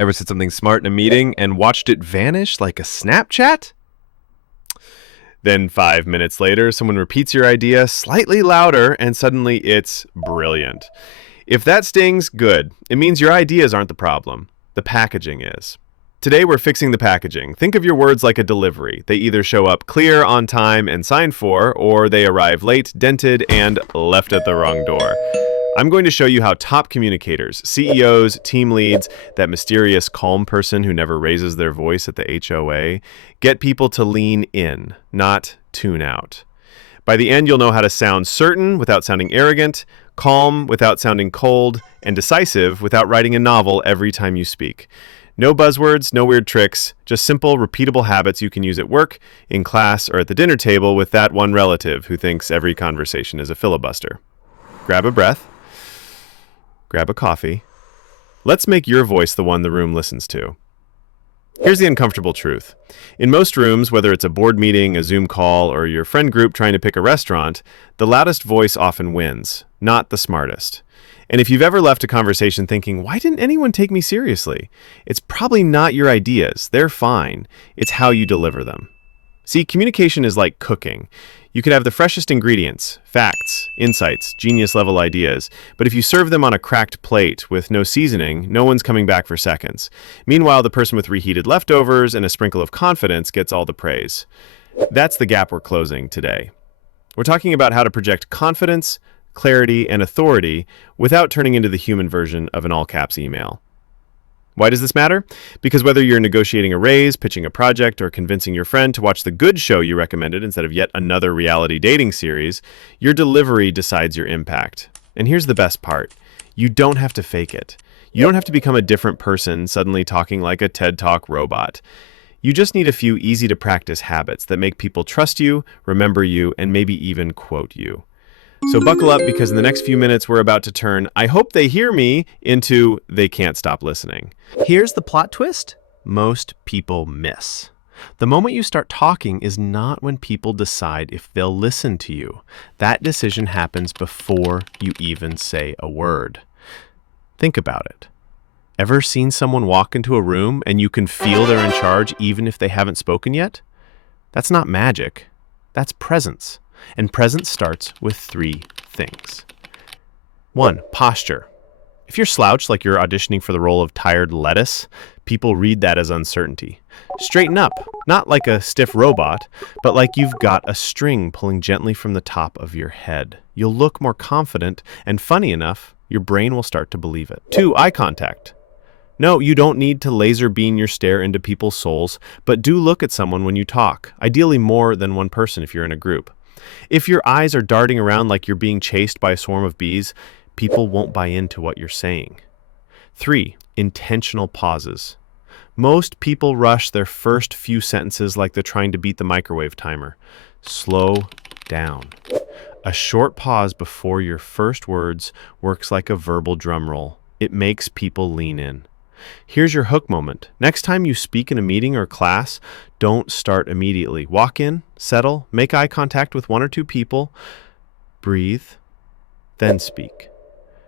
Ever said something smart in a meeting and watched it vanish like a Snapchat? Then 5 minutes later, someone repeats your idea slightly louder and suddenly it's brilliant. If that stings, good. It means your ideas aren't the problem. The packaging is. Today we're fixing the packaging. Think of your words like a delivery. They either show up clear, on time, and signed for, or they arrive late, dented, and left at the wrong door. I'm going to show you how top communicators, CEOs, team leads, that mysterious calm person who never raises their voice at the HOA, get people to lean in, not tune out. By the end, you'll know how to sound certain without sounding arrogant, calm without sounding cold, and decisive without writing a novel every time you speak. No buzzwords, no weird tricks, just simple, repeatable habits you can use at work, in class, or at the dinner table with that one relative who thinks every conversation is a filibuster. Grab a breath. Grab a coffee. Let's make your voice the one the room listens to. Here's the uncomfortable truth. In most rooms, whether it's a board meeting, a Zoom call, or your friend group trying to pick a restaurant, the loudest voice often wins, not the smartest. And if you've ever left a conversation thinking, why didn't anyone take me seriously? It's probably not your ideas. They're fine. It's how you deliver them. See, communication is like cooking. You could have the freshest ingredients, facts, insights, genius-level ideas, but if you serve them on a cracked plate with no seasoning, no one's coming back for seconds. Meanwhile, the person with reheated leftovers and a sprinkle of confidence gets all the praise. That's the gap we're closing today. We're talking about how to project confidence, clarity, and authority without turning into the human version of an all-caps email. Why does this matter? Because whether you're negotiating a raise, pitching a project, or convincing your friend to watch the good show you recommended instead of yet another reality dating series, your delivery decides your impact. And here's the best part. You don't have to fake it. You don't have to become a different person suddenly talking like a TED Talk robot. You just need a few easy-to-practice habits that make people trust you, remember you, and maybe even quote you. So buckle up, because in the next few minutes we're about to turn "I hope they hear me" into "they can't stop listening." Here's the plot twist. Most people miss. The moment you start talking is not when people decide if they'll listen to you. That decision happens before you even say a word. Think about it. Ever seen someone walk into a room and you can feel they're in charge even if they haven't spoken yet? That's not magic. That's presence. And presence starts with 3 things. 1, posture. If you're slouched like you're auditioning for the role of tired lettuce, people read that as uncertainty. Straighten up, not like a stiff robot, but like you've got a string pulling gently from the top of your head. You'll look more confident, and funny enough, your brain will start to believe it. 2, eye contact. No, you don't need to laser beam your stare into people's souls, but do look at someone when you talk, ideally more than one person if you're in a group. If your eyes are darting around like you're being chased by a swarm of bees, people won't buy into what you're saying. 3, intentional pauses. Most people rush their first few sentences like they're trying to beat the microwave timer. Slow down. A short pause before your first words works like a verbal drum roll. It makes people lean in. Here's your hook moment. Next time you speak in a meeting or class, don't start immediately. Walk in, settle, make eye contact with 1 or 2 people, breathe, then speak.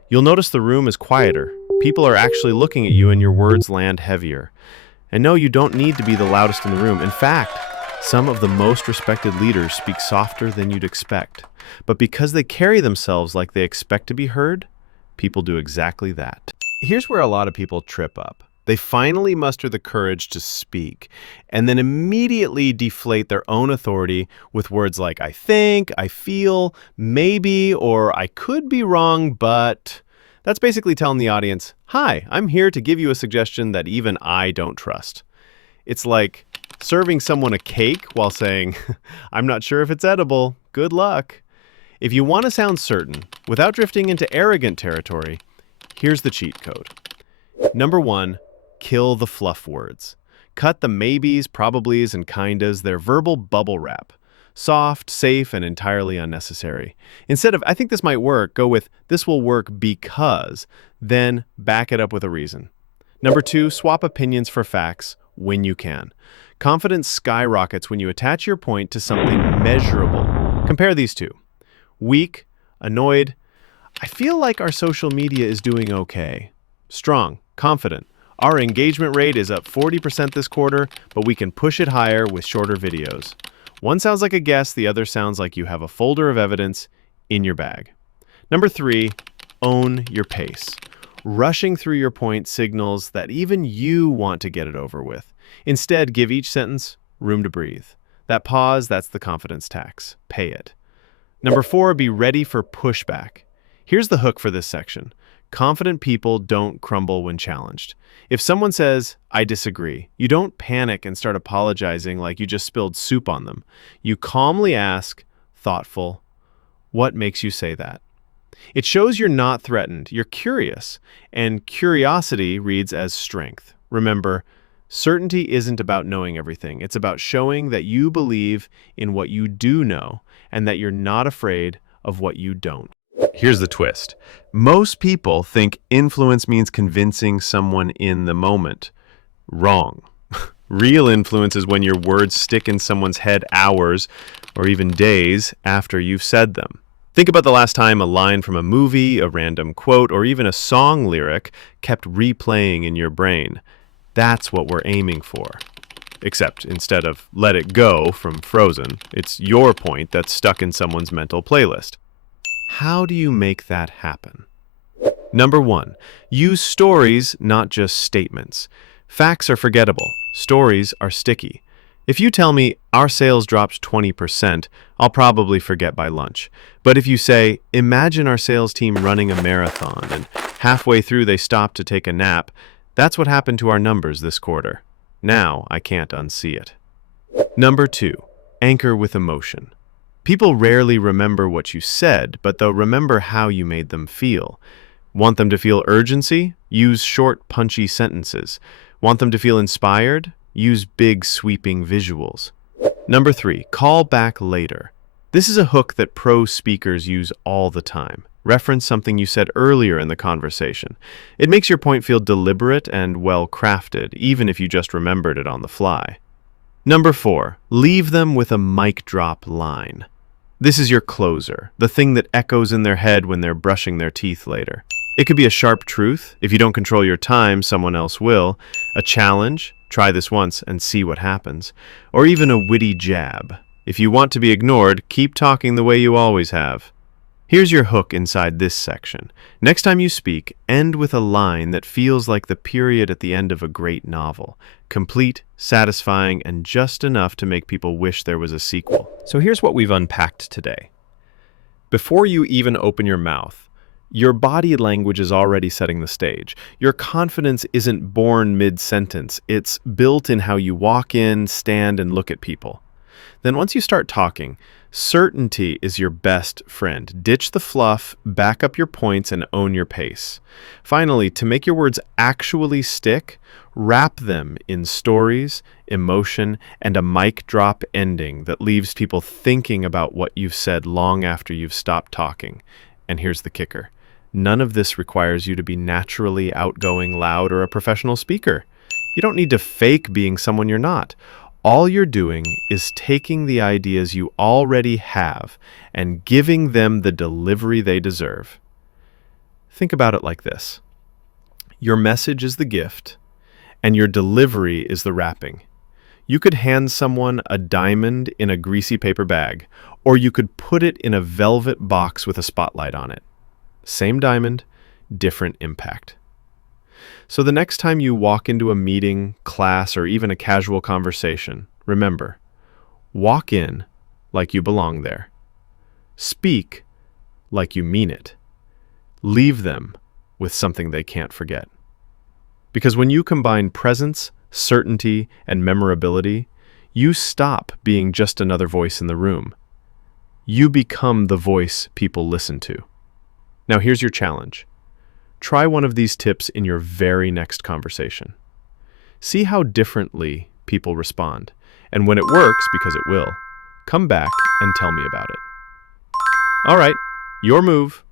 You'll notice the room is quieter. People are actually looking at you and your words land heavier. And no, you don't need to be the loudest in the room. In fact, some of the most respected leaders speak softer than you'd expect. But because they carry themselves like they expect to be heard, people do exactly that. Here's where a lot of people trip up. They finally muster the courage to speak and then immediately deflate their own authority with words like "I think," "I feel," "maybe," or "I could be wrong, but..." That's basically telling the audience, "Hi, I'm here to give you a suggestion that even I don't trust." It's like serving someone a cake while saying, "I'm not sure if it's edible. Good luck." If you want to sound certain without drifting into arrogant territory, here's the cheat code. Number 1, kill the fluff words. Cut the maybes, probablys, and kindas. They're verbal bubble wrap. Soft, safe, and entirely unnecessary. Instead of "I think this might work," go with "this will work because," then back it up with a reason. Number 2, swap opinions for facts when you can. Confidence skyrockets when you attach your point to something measurable. Compare these two. Weak, annoyed, "I feel like our social media is doing okay." Strong, confident, Our engagement rate is up 40% this quarter, but we can push it higher with shorter videos. One sounds like a guess, the other sounds like you have a folder of evidence in your bag. Number 3, own your pace. Rushing through your point signals that even you want to get it over with. Instead, give each sentence room to breathe. That pause, that's the confidence tax. Pay it. Number 4, be ready for pushback. Here's the hook for this section. Confident people don't crumble when challenged. If someone says, "I disagree," you don't panic and start apologizing like you just spilled soup on them. You calmly ask, thoughtful, "What makes you say that?" It shows you're not threatened, you're curious, and curiosity reads as strength. Remember, certainty isn't about knowing everything. It's about showing that you believe in what you do know and that you're not afraid of what you don't. Here's the twist. Most people think influence means convincing someone in the moment. Wrong. Real influence is when your words stick in someone's head hours or even days after you've said them. Think about the last time a line from a movie, a random quote, or even a song lyric kept replaying in your brain. That's what we're aiming for. Except instead of "Let It Go" from Frozen, it's your point that's stuck in someone's mental playlist. How do you make that happen? Number 1, use stories, not just statements. Facts are forgettable. Stories are sticky. If you tell me our sales dropped 20%, I'll probably forget by lunch. But if you say, imagine our sales team running a marathon and halfway through they stopped to take a nap, that's what happened to our numbers this quarter. Now I can't unsee it. Number 2, anchor with emotion. People rarely remember what you said, but they'll remember how you made them feel. Want them to feel urgency? Use short, punchy sentences. Want them to feel inspired? Use big, sweeping visuals. Number 3, call back later. This is a hook that pro speakers use all the time. Reference something you said earlier in the conversation. It makes your point feel deliberate and well-crafted, even if you just remembered it on the fly. Number 4, leave them with a mic drop line. This is your closer, the thing that echoes in their head when they're brushing their teeth later. It could be a sharp truth. If you don't control your time, someone else will. A challenge. Try this once and see what happens. Or even a witty jab. If you want to be ignored, keep talking the way you always have. Here's your hook inside this section. Next time you speak, end with a line that feels like the period at the end of a great novel. Complete, satisfying, and just enough to make people wish there was a sequel. So here's what we've unpacked today. Before you even open your mouth, your body language is already setting the stage. Your confidence isn't born mid-sentence. It's built in how you walk in, stand, and look at people. Then once you start talking, certainty is your best friend. Ditch the fluff, back up your points, and own your pace. Finally, to make your words actually stick, wrap them in stories, emotion, and a mic drop ending that leaves people thinking about what you've said long after you've stopped talking. And here's the kicker. None of this requires you to be naturally outgoing, loud, or a professional speaker. You don't need to fake being someone you're not. All you're doing is taking the ideas you already have and giving them the delivery they deserve. Think about it like this. Your message is the gift, and your delivery is the wrapping. You could hand someone a diamond in a greasy paper bag, or you could put it in a velvet box with a spotlight on it. Same diamond, different impact. So the next time you walk into a meeting, class, or even a casual conversation, remember, walk in like you belong there. Speak like you mean it. Leave them with something they can't forget. Because when you combine presence, certainty, and memorability, you stop being just another voice in the room. You become the voice people listen to. Now here's your challenge. Try one of these tips in your very next conversation. See how differently people respond. And when it works, because it will, come back and tell me about it. All right, your move.